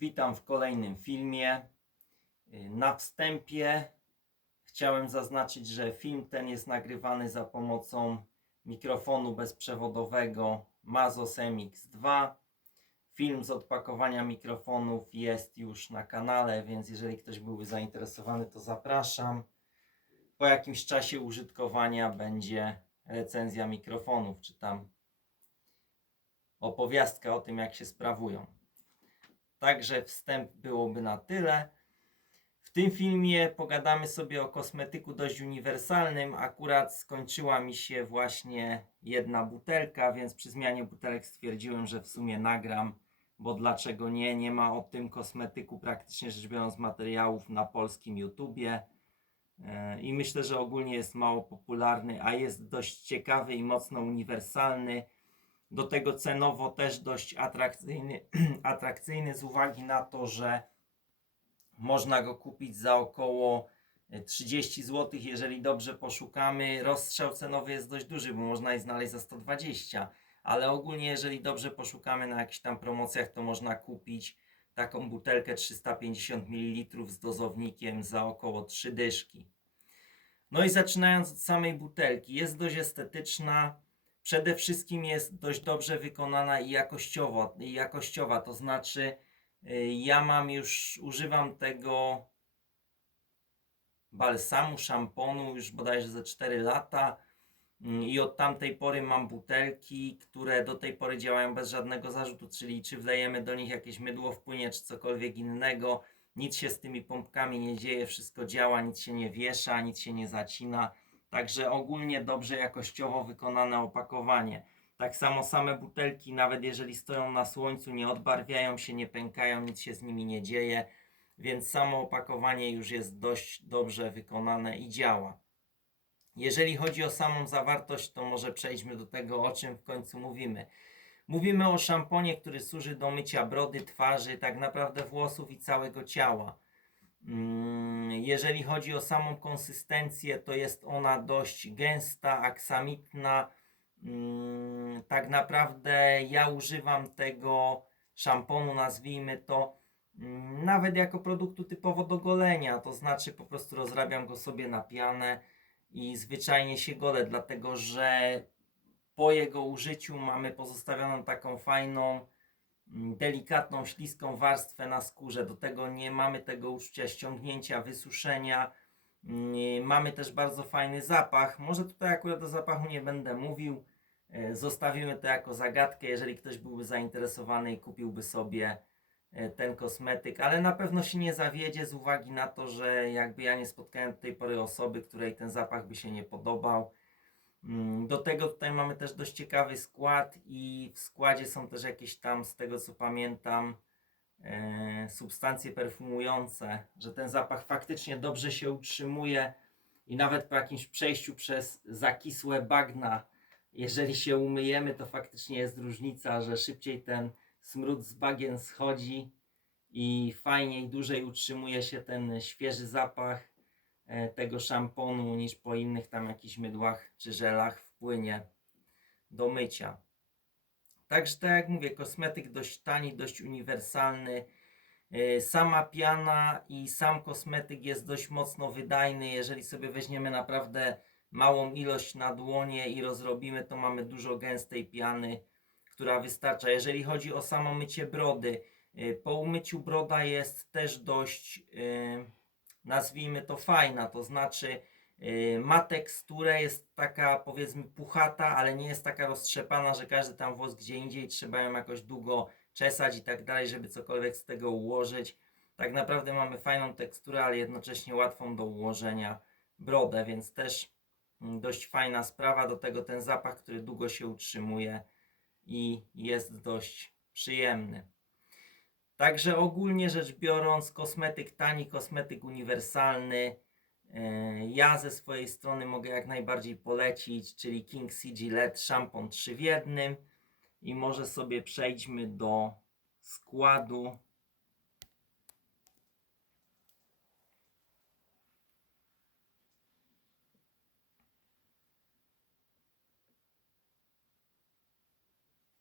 Witam w kolejnym filmie. Y, Na wstępie chciałem zaznaczyć, że film ten jest nagrywany za pomocą mikrofonu bezprzewodowego Mazos MX2. Film z odpakowania mikrofonów jest już na kanale, więc jeżeli ktoś byłby zainteresowany, to zapraszam. Po jakimś czasie użytkowania będzie recenzja mikrofonów, czy tam opowiastka o tym, jak się sprawują. Także wstęp byłoby na tyle. W tym filmie pogadamy sobie o kosmetyku dość uniwersalnym. Akurat skończyła mi się właśnie jedna butelka, więc przy zmianie butelek stwierdziłem, że w sumie nagram, bo dlaczego nie? Nie ma o tym kosmetyku praktycznie rzecz biorąc materiałów na polskim YouTubie. E, I myślę, że ogólnie jest mało popularny, a jest dość ciekawy i mocno uniwersalny. Do tego cenowo też dość atrakcyjny, atrakcyjny z uwagi na to, że można go kupić za około e, 30 zł, jeżeli dobrze poszukamy. Rozstrzał cenowy jest dość duży, bo można je znaleźć za 120, ale ogólnie jeżeli dobrze poszukamy na jakichś tam promocjach, to można kupić taką butelkę 350 ml z dozownikiem za około 3 dyszki. No i zaczynając od samej butelki, jest dość estetyczna. Przede wszystkim jest dość dobrze wykonana i jakościowo, i jakościowa, to znaczy y, ja mam już, używam tego balsamu, szamponu już bodajże ze 4 lata Mm, i od tamtej pory mam butelki, które do tej pory działają bez żadnego zarzutu, czyli czy wlejemy do nich jakieś mydło wpłynie, czy cokolwiek innego, nic się z tymi pompkami nie dzieje, wszystko działa, nic się nie wiesza, nic się nie zacina. Także ogólnie dobrze jakościowo wykonane opakowanie. Tak samo same butelki, nawet jeżeli stoją na słońcu, nie odbarwiają się, nie pękają, nic się z nimi nie dzieje, więc samo opakowanie już jest dość dobrze wykonane i działa. Jeżeli chodzi o samą zawartość, to może przejdźmy do tego, o czym w końcu mówimy. Mówimy o szamponie, który służy do mycia brody, twarzy, tak naprawdę włosów i całego ciała. Mm, Jeżeli chodzi o samą konsystencję, to jest ona dość gęsta, aksamitna. Mm, Tak naprawdę ja używam tego szamponu, nazwijmy to, mm, nawet jako produktu typowo do golenia. To znaczy po prostu rozrabiam go sobie na pianę i zwyczajnie się golę, dlatego że po jego użyciu mamy pozostawioną taką fajną, delikatną, śliską warstwę na skórze. Do tego nie mamy tego uczucia ściągnięcia, wysuszenia. Mm, Mamy też bardzo fajny zapach. Może tutaj akurat o zapachu nie będę mówił. E, Zostawimy to jako zagadkę, jeżeli ktoś byłby zainteresowany i kupiłby sobie e, ten kosmetyk, ale na pewno się nie zawiedzie z uwagi na to, że jakby ja nie spotkałem do tej pory osoby, której ten zapach by się nie podobał. Mm, Do tego tutaj mamy też dość ciekawy skład i w składzie są też jakieś tam, z tego co pamiętam, e, substancje perfumujące, że ten zapach faktycznie dobrze się utrzymuje i nawet po jakimś przejściu przez zakisłe bagna, jeżeli się umyjemy, to faktycznie jest różnica, że szybciej ten smród z bagien schodzi i fajniej, dłużej utrzymuje się ten świeży zapach tego szamponu niż po innych tam jakichś mydłach czy żelach wpłynie do mycia. Także tak jak mówię, kosmetyk dość tani, dość uniwersalny. E, Sama piana i sam kosmetyk jest dość mocno wydajny. Jeżeli sobie weźmiemy naprawdę małą ilość na dłonie i rozrobimy, to mamy dużo gęstej piany, która wystarcza. Jeżeli chodzi o samo mycie brody, y, po umyciu broda jest też dość, y, nazwijmy to fajna, to znaczy y, ma teksturę, jest taka powiedzmy puchata, ale nie jest taka roztrzepana, że każdy tam włos gdzie indziej trzeba ją jakoś długo czesać i tak dalej, żeby cokolwiek z tego ułożyć. Tak naprawdę mamy fajną teksturę, ale jednocześnie łatwą do ułożenia brodę, więc też mm, dość fajna sprawa. Do tego ten zapach, który długo się utrzymuje i jest dość przyjemny. Także ogólnie rzecz biorąc, kosmetyk tani, kosmetyk uniwersalny. e, Ja ze swojej strony mogę jak najbardziej polecić, czyli King CG LED szampon 3 w jednym. I może sobie przejdźmy do składu.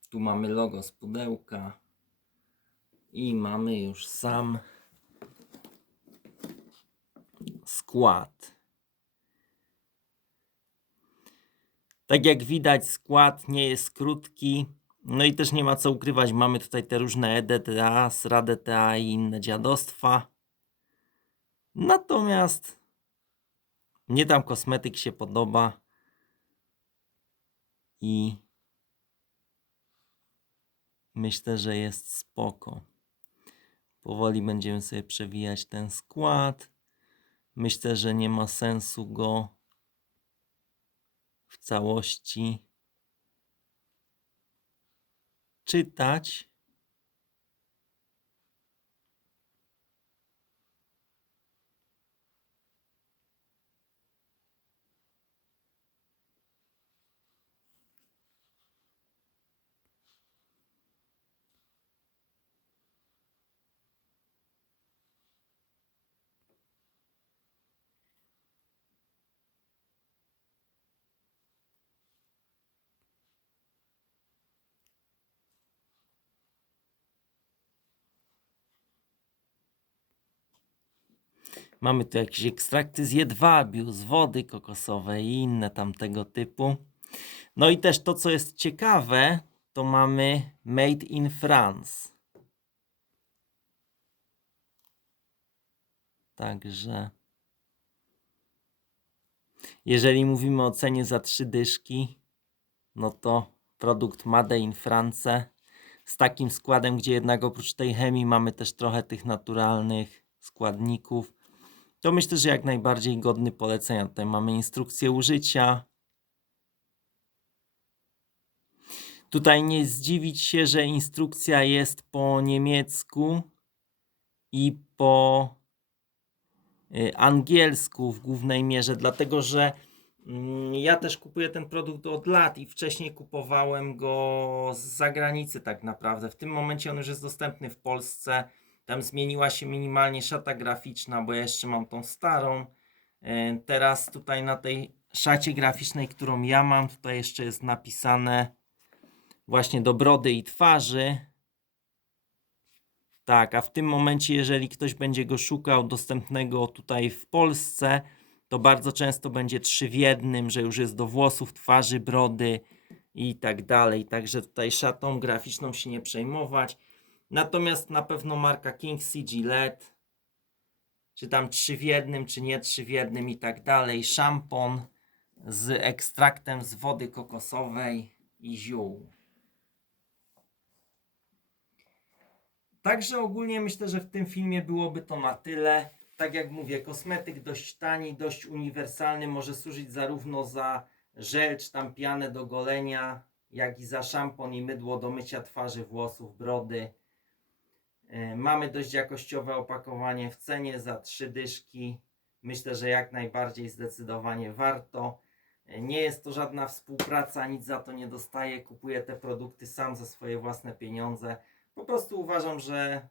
Tu mamy logo z pudełka. I mamy już sam skład. Tak jak widać, skład nie jest krótki. No i też nie ma co ukrywać, mamy tutaj te różne EDTA, SRADTA i inne dziadostwa. Natomiast mnie tam kosmetyk się podoba i myślę, że jest spoko. Powoli będziemy sobie przewijać ten skład. Myślę, że nie ma sensu go w całości czytać. Mamy tu jakieś ekstrakty z jedwabiu, z wody kokosowej i inne tam tego typu. No i też to, co jest ciekawe, to mamy Made in France. Także jeżeli mówimy o cenie za trzy dyszki, no to produkt Made in France z takim składem, gdzie jednak oprócz tej chemii mamy też trochę tych naturalnych składników, to myślę, że jak najbardziej godny polecenia. Tutaj mamy instrukcję użycia. Tutaj nie zdziwić się, że instrukcja jest po niemiecku i po y, angielsku w głównej mierze, dlatego że mm, ja też kupuję ten produkt od lat i wcześniej kupowałem go z zagranicy tak naprawdę. W tym momencie on już jest dostępny w Polsce. Tam zmieniła się minimalnie szata graficzna, bo ja jeszcze mam tą starą. E, Teraz tutaj na tej szacie graficznej, którą ja mam, tutaj jeszcze jest napisane właśnie do brody i twarzy. Tak, a w tym momencie, jeżeli ktoś będzie go szukał dostępnego tutaj w Polsce, to bardzo często będzie trzy w jednym, że już jest do włosów, twarzy, brody i tak dalej. Także tutaj szatą graficzną się nie przejmować. Natomiast na pewno marka King CG LED, czy tam trzy w jednym, czy nie trzy w jednym i tak dalej. Szampon z ekstraktem z wody kokosowej i ziół. Także ogólnie myślę, że w tym filmie byłoby to na tyle. Tak jak mówię, kosmetyk dość tani, dość uniwersalny, może służyć zarówno za żel czy tam pianę do golenia, jak i za szampon i mydło do mycia twarzy, włosów, brody. E, Mamy dość jakościowe opakowanie w cenie za trzy dyszki. Myślę, że jak najbardziej zdecydowanie warto. E, Nie jest to żadna współpraca, nic za to nie dostaję. Kupuję te produkty sam za swoje własne pieniądze. Po prostu uważam, że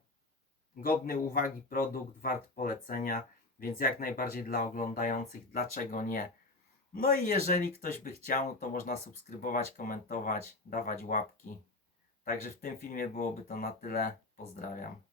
godny uwagi produkt, wart polecenia, więc jak najbardziej dla oglądających, dlaczego nie? No i jeżeli ktoś by chciał, to można subskrybować, komentować, dawać łapki. Także w tym filmie byłoby to na tyle. Pozdrawiam.